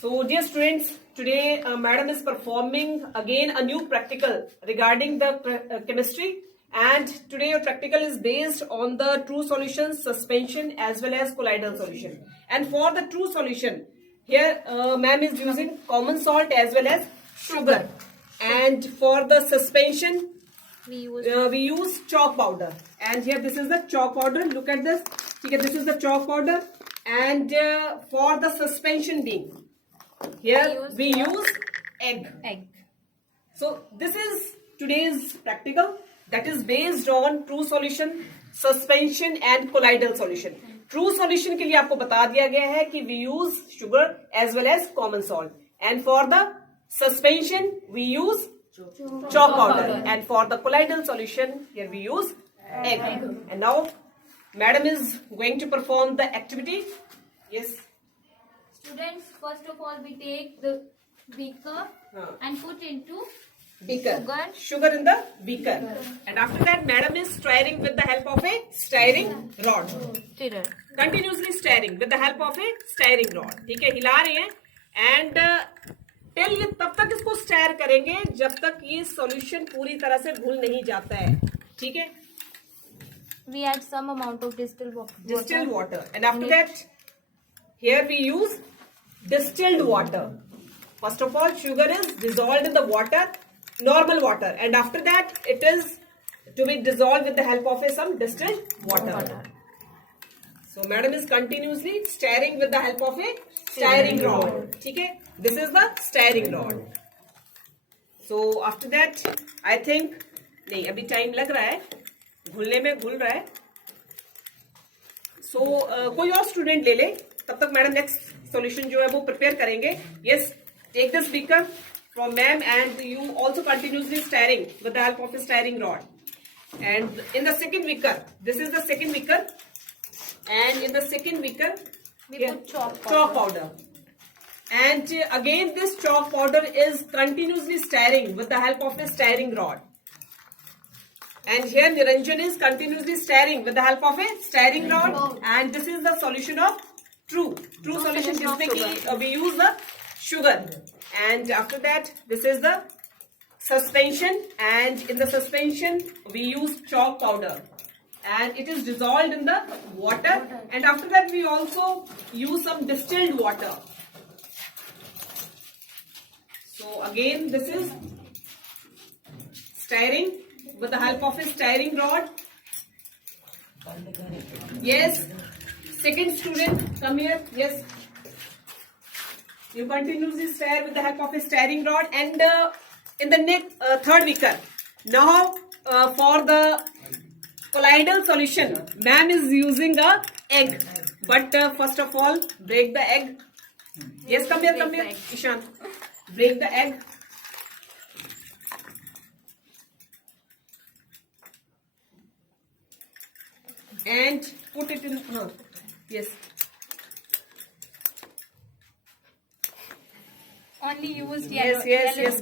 So, dear students, today Madam is performing again a new practical regarding the chemistry, and today your practical is based on the true solution, suspension as well as colloidal solution. And for the true solution, here ma'am is using common salt as well as sugar. And for the suspension, we use chalk powder. And here this is the chalk powder. Look at this. Okay, this is the chalk powder. And for the suspension being, here we use egg. So this is today's practical that is based on true solution, suspension and colloidal solution. True solution के लिए आपको बता दिया गया है कि we use sugar as well as common salt, and for the suspension we use chalk powder, and for the colloidal solution here we use egg. And now madam is going to perform the activity. Yes. Students, first of all, we take the beaker and put into Beaker. Sugar in the beaker. And after that, madam is stirring with the help of a stirring rod. Continuously stirring with the help of a stirring rod. ठीक है, हिला रहे हैं. And till ये तब तक इसको stir करेंगे जब तक ये solution पूरी तरह से घुल नहीं जाता है. ठीक है? We add some amount of distilled water. Distilled water. And after that, here we use distilled water. First of all, sugar is dissolved in the water, normal water, and after that it is to be dissolved with the help of some distilled water. So madam is continuously stirring with the help of a stirring rod. Okay, this is the stirring rod. So after that, I think नहीं अभी time लग रहा है, घुलने में घुल रहा है. So कोई और स्टूडेंट ले ले, तब तक मैडम नेक्स्ट सॉल्यूशन जो है वो प्रिपेयर करेंगे. Yes, take this beaker from ma'am and you also continuously stirring with the help of a stirring rod. And in the second beaker, this is the second beaker, and in the second beaker We put chalk powder. And again this chalk powder is continuously stirring with the help of a stirring rod. And here Niranjan is continuously stirring with the help of a stirring rod. And this is the solution of true solution जिसमें कि we use the sugar. And after that, this is the suspension, and in the suspension we use chalk powder, and it is dissolved in the water. And after that we also use some distilled water. So again this is stirring with the help of a stirring rod. Yes, second student, come here. Yes, you continuously stir with the help of a stirring rod. And in the next third beaker, now for the colloidal solution, ma'am is using a egg. But first of all, break the egg. Yes, come here, Ishan. Break the egg. And put it in. Yes. Only use Yes.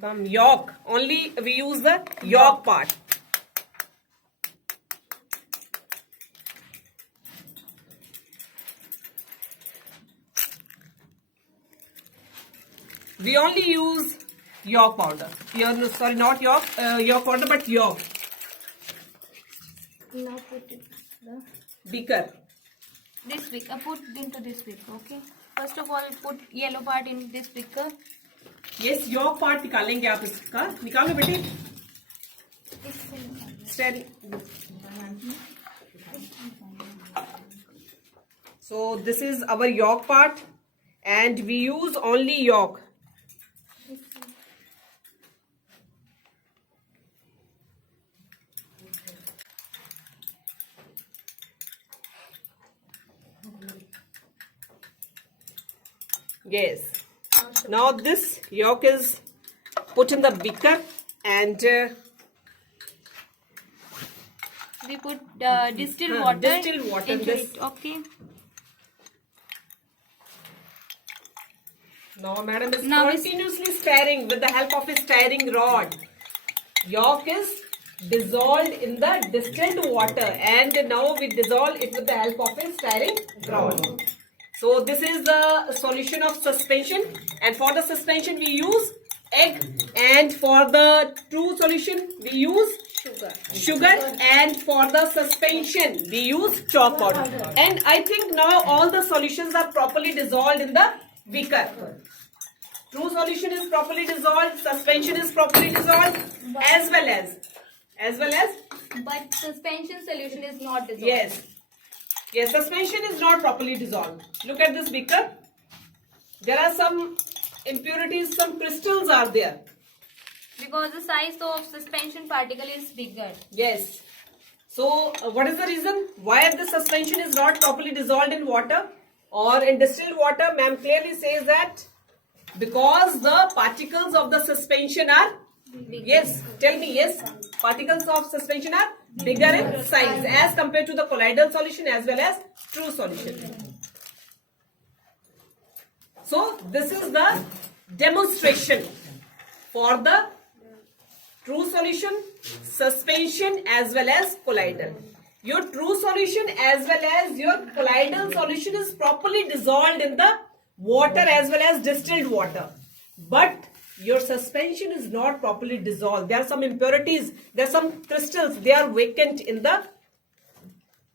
Come. Yolk. Only we use the yolk part. We only use yolk powder. Sorry, not yolk powder, but yolk. Now put it Beaker. this beaker. Put into this beaker. Okay. First of all, put yellow part in this beaker. Yes, yolk part निकालेंगे आप इसका. निकालो बेटे. Steady. So this is our yolk part, and we use only yolk. Yes. Now this yolk is put in the beaker, and We put distilled water. in into this. it. Okay. Now madam is Now continuously stirring with the help of a stirring rod. Yolk is dissolved in the distilled water, and now we dissolve it with the help of a stirring rod. So this is the solution of suspension, and for the suspension we use egg, and for the true solution we use sugar, and for the suspension we use chalk powder. And I think now all the solutions are properly dissolved in the beaker. True solution is properly dissolved, suspension is properly dissolved, as well as But suspension solution is not dissolved. yes, suspension is not properly dissolved. Look at this beaker. There are some impurities, some crystals are there. Because the size of suspension particle is bigger. Yes. So what is the reason why the suspension is not properly dissolved in water or in distilled water? Ma'am clearly says that because the particles of the suspension are Bigger. yes. Tell me yes. Particles of suspension are bigger in size as compared to the colloidal solution as well as true solution. So this is the demonstration for the true solution, suspension as well as colloidal. Your true solution as well as your colloidal solution is properly dissolved in the water as well as distilled water. But your suspension is not properly dissolved. There are some impurities, there are some crystals, they are vacant in the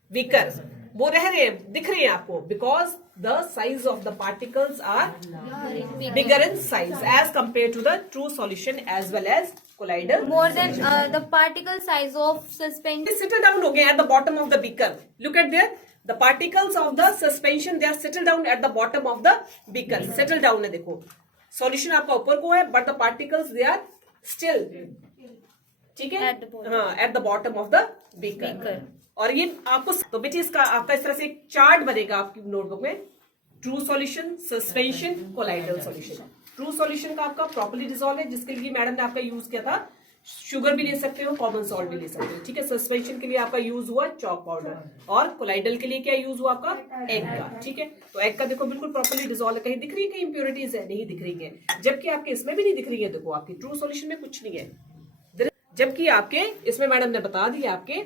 beaker. वो रह रहे हैं, दिख रहे हैं आपको, because the size of the particles are bigger in size as compared to the true solution as well as colloidal. More than the particle size of suspension. They settle down हो गए at the bottom of the beaker. Look at there. The particles of the suspension, they are settled down at the bottom of the beaker. Settle down है देखो. Solution आपका ऊपर को है, but the particles they are still. ठीक है? हाँ, at the bottom of the beaker. और ये आपको तो बेटी इसका आपका इस तरह से एक चार्ट बनेगा आपकी नोटबुक में. True solution, suspension, colloidal solution. True solution का आपका प्रॉपर्ली डिसॉल्व है, जिसके लिए मैडम ने आपका यूज किया था. शुगर भी ले सकते हो, कॉमन सॉल्ट भी ले सकते हो. ठीक है. सस्पेंशन के लिए आपका यूज हुआ चॉक पाउडर, और कोलाइडल के लिए क्या यूज हुआ आपका एग का. ठीक है. तो एग का देखो बिल्कुल प्रॉपर्ली डिसॉल्व है. कहीं दिख रही है, कहीं इंप्योरिटीज है, नहीं दिख रही है. जबकि आपके इसमें भी नहीं दिख रही है. देखो आपकी ट्रू सॉल्यूशन में कुछ नहीं है, जबकि आपके इसमें मैडम ने बता दिया आपके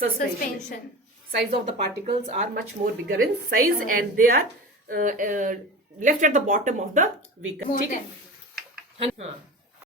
suspension. Size of the particles are much more bigger in size and they are left at the bottom of the beaker. ठीक है. हाँ.